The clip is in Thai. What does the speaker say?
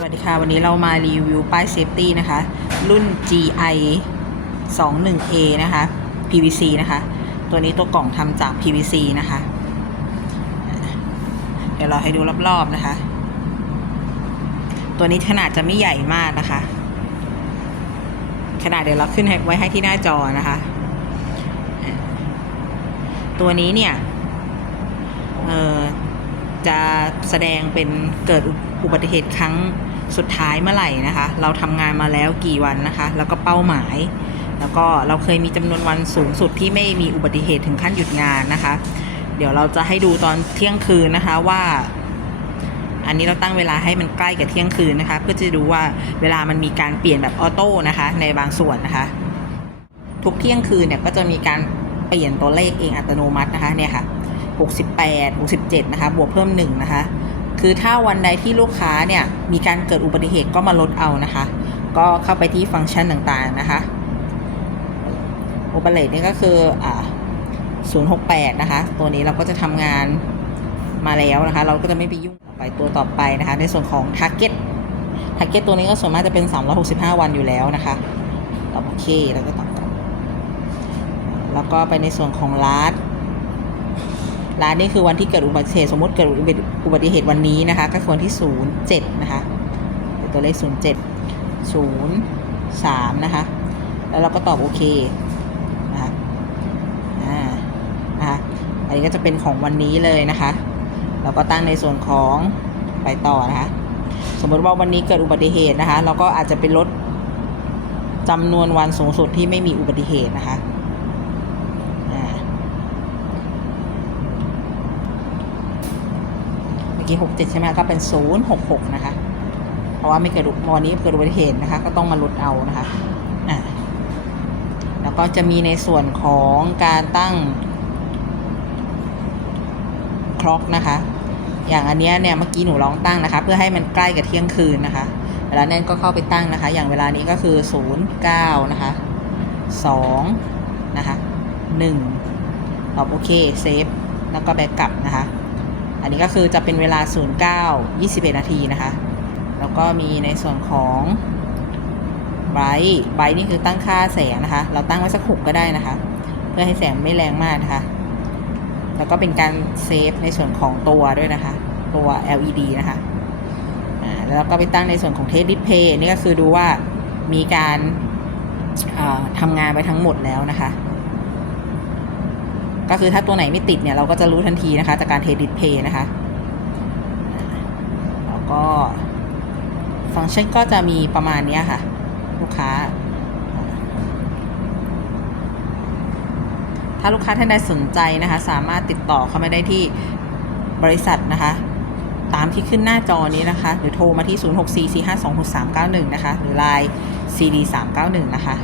สวัสดีค่ะ วันนี้เรามารีวิวป้ายเซฟตี้นะคะ รุ่น GI 21A นะคะ PVC นะคะ ตัวนี้ตัวกล่องทำจาก PVC นะคะ เดี๋ยวเราให้ดูรอบๆนะคะ ตัวนี้ขนาดจะไม่ใหญ่มากนะคะ ขนาดเดี๋ยวเราขึ้นให้ไว้ให้ที่หน้าจอนะคะ ตัวนี้เนี่ยจะแสดงเป็นเกิด อุบัติเหตุครั้งสุดท้ายเมื่อไหร่นะคะ เราทำงานมาแล้วกี่วันนะคะ แล้วก็เป้าหมาย แล้วก็เราเคยมีจำนวนวันสูงสุดที่ไม่มีอุบัติเหตุถึงขั้นหยุดงานนะคะ เดี๋ยวเราจะให้ดูตอนเที่ยงคืนนะคะว่า อันนี้เราตั้งเวลาให้มันใกล้กับเที่ยงคืนนะคะ เพื่อจะดูว่าเวลามันมีการเปลี่ยนแบบออโต้นะคะ ในบางส่วนนะคะ ทุกเที่ยงคืนเนี่ยก็จะมีการเปลี่ยนตัวเลขเองอัตโนมัตินะคะเนี่ยค่ะ 68 67 นะคะ บวกเพิ่ม 1 นะคะ คือถ้าวันใดที่ลูกค้าเนี่ยมีการเกิดอุบัติเหตุก็มาลดเอานะคะ ก็เข้าไปที่ฟังก์ชันต่างๆนะคะโอเปเรตนี่ก็คืออ่า068 นะคะ ตัวนี้เราก็จะทำงานมาแล้วนะคะ เราก็จะไม่ไปยุ่งไปตัวต่อไปนะคะ ในส่วนของ Target Target ตัวนี้ก็ส่วนมากจะเป็น 365 วันอยู่แล้วนะคะตอบโอเค แล้วก็ตอบต่อแล้วก็ไปในส่วนของ Last ร้านนี่คือวันที่เกิดอุบัติเหตุสมมติเกิดอุบัติเหตุวันนี้นะคะ ก็คือวันที่ 07 นะคะเป็นตัวเลข 07 03 นะคะ แล้วเราก็ตอบโอเคนะคะอ่านะคะอันนี้ก็จะเป็นของวันนี้เลยนะคะ เราก็ตั้งในส่วนของไปต่อนะคะ สมมติว่าวันนี้เกิดอุบัติเหตุนะคะ เราก็อาจจะเป็นลดจำนวนวันสูงสุดที่ไม่มีอุบัติเหตุนะคะอ่า เมื่อ กี้หกเจ็ดใช่ไหมก็เป็นศูนย์หกหกนะคะ เพราะว่าไม่เกิดวันนี้เกิดอุบัติเหตุนะคะ ก็ต้องมาลดเอานะคะอะแล้วก็จะมีในส่วนของการตั้งคล็อกนะคะ อย่างอันเนี้ยเนี่ยเมื่อกี้หนูลองตั้งนะคะ เพื่อให้มันใกล้กับเที่ยงคืนนะคะเวลานั้นก็เข้าไปตั้งนะคะ อย่างเวลานี้ก็คือศูนย์เก้านะคะสองนะคะหนึ่งตอบโอเคเซฟแล้วก็แบ็กกลับนะคะ อันนี้ก็คือจะเป็นเวลา 09 21 นาทีนะคะ แล้วก็มีในส่วนของไบรท์ไบรท์นี่คือตั้งค่าแสงนะคะ เราตั้งไว้สักหกก็ได้นะคะ เพื่อให้แสงไม่แรงมากนะคะ แล้วก็เป็นการเซฟในส่วนของตัวด้วยนะคะ ตัว LED นะคะแล้วก็ไปตั้งในส่วนของเทสดิสเพย์นี่ก็คือดูว่ามีการาทำงานไปทั้งหมดแล้วนะคะ ก็คือถ้าตัวไหนไม่ติดเนี่ยเราก็จะรู้ทันทีนะคะ จากการเทดิสเพย์นะคะอ่าแล้วก็ฟังก์ชันก็จะมีประมาณนี้ค่ะ ลูกค้า ถ้าลูกค้าท่านใดสนใจนะคะ สามารถติดต่อเข้ามาได้ที่บริษัทนะคะตามที่ขึ้นหน้าจอนี้นะคะ หรือโทรมาที่ 0644526391 นะคะ หรือ Line CD391 นะคะ